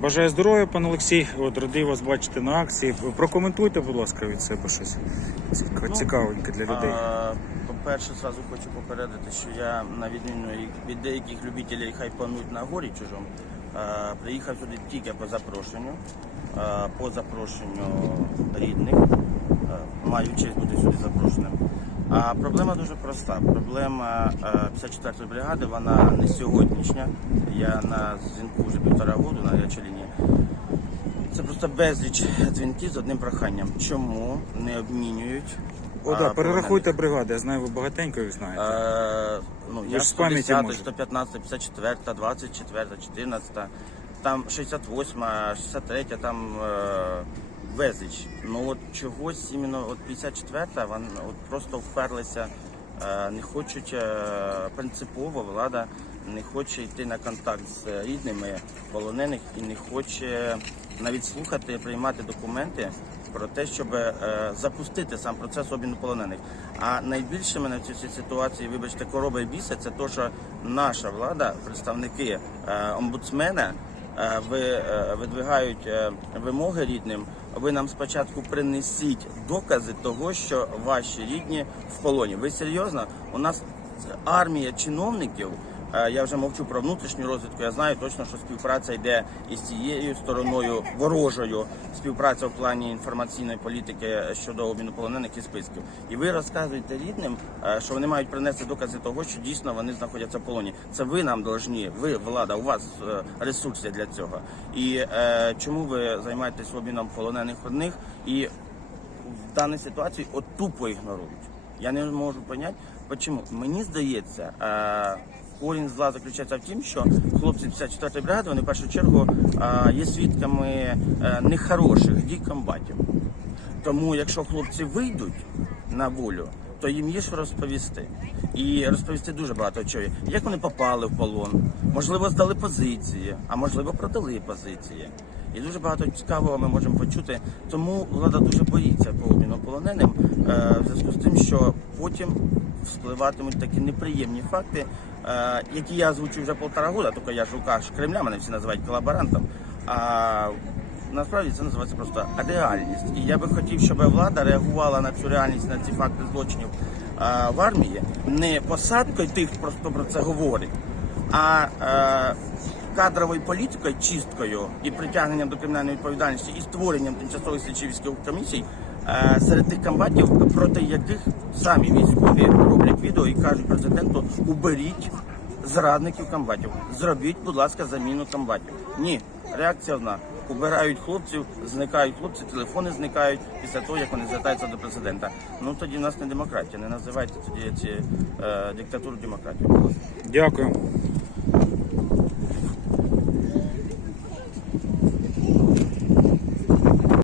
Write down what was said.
Бажаю здоров'я, пан Олексій. От радий вас бачити на акції. Прокоментуйте, будь ласка, від себе щось Ну, цікавеньке для людей. По-перше, зразу хочу попередити, що я, на відміну від деяких любителів хайпануть на горі чужому, приїхав сюди тільки по запрошенню, по запрошенню рідних. Маю честь бути сюди запрошеним. А проблема дуже проста. Проблема 54-ї бригади, вона не сьогоднішня. Я на дзвінку вже півтора року на гарячій. Це просто безліч дзвінків з одним проханням. Чому не обмінюють? О, а, да, перерахуйте бригади. Я знаю, ви багатенько їх знаєте. Е, ну, я ж з пам'яті 110, можете. 115, 54, 24, 14, там 68, 63, там безліч. Ну от чогось іменно от 54 вона от просто вперлися, е, не хочуть е, принципово влада не хоче йти на контакт з рідними полонених і не хоче навіть слухати, приймати документи про те, щоб е, запустити сам процес обміну полонених. А найбільше мене в цій ситуації, вибачте, короби біса, це то, що наша влада, представники омбудсмена, ви, е, видвигають е, вимоги рідним. Ви нам спочатку принесіть докази того, що ваші рідні в полоні. Ви серйозно? У нас армія чиновників. Е, Я вже мовчу про внутрішню розвідку. Я знаю точно, що співпраця йде із цією стороною ворожою. Співпраця в плані інформаційної політики щодо обміну полонених і списків. І ви розказуєте рідним, е, що вони мають принести докази того, що дійсно вони знаходяться в полоні. Це ви нам должні, ви влада, у вас е, ресурси для цього. І е, чому ви займаєтесь обміном полонених одних і в даній ситуації от тупо ігнорують. Я не можу поняти, чому. Мені здається, е, корінь зла заключається в тім, що хлопці 54-ї бригади, вони в першу чергу є свідками е, нехороших дій комбатів. Тому якщо хлопці вийдуть на волю, то їм є що розповісти. І розповісти дуже багато чого. Як вони попали в полон, можливо, здали позиції, а можливо, продали позиції. І дуже багато цікавого ми можемо почути. Тому влада дуже боїться по обміну полоненим е, в зв'язку з тим, що потім вспливатимуть такі неприємні факти, е, які я озвучую вже полтора года, тільки я ж руках Кремля, мене всі називають колаборантом. А Насправді це називається просто реальність. І я би хотів, щоб влада реагувала на цю реальність, на ці факти злочинів е, в армії, не посадкою тих, хто про це говорить, а е, кадровою політикою, чисткою і притягненням до кримінальної відповідальності і створенням тимчасових слідчих комісій серед тих комбатів, проти яких самі військові роблять відео і кажуть президенту, уберіть зрадників комбатів. Зробіть, будь ласка, заміну комбатів. Ні, реакція одна. Убирають хлопців, зникають хлопці, телефони зникають після того, як вони звертаються до президента. Ну тоді в нас не демократія. Не називайте тоді ці е, диктатуру ласка. Дякую.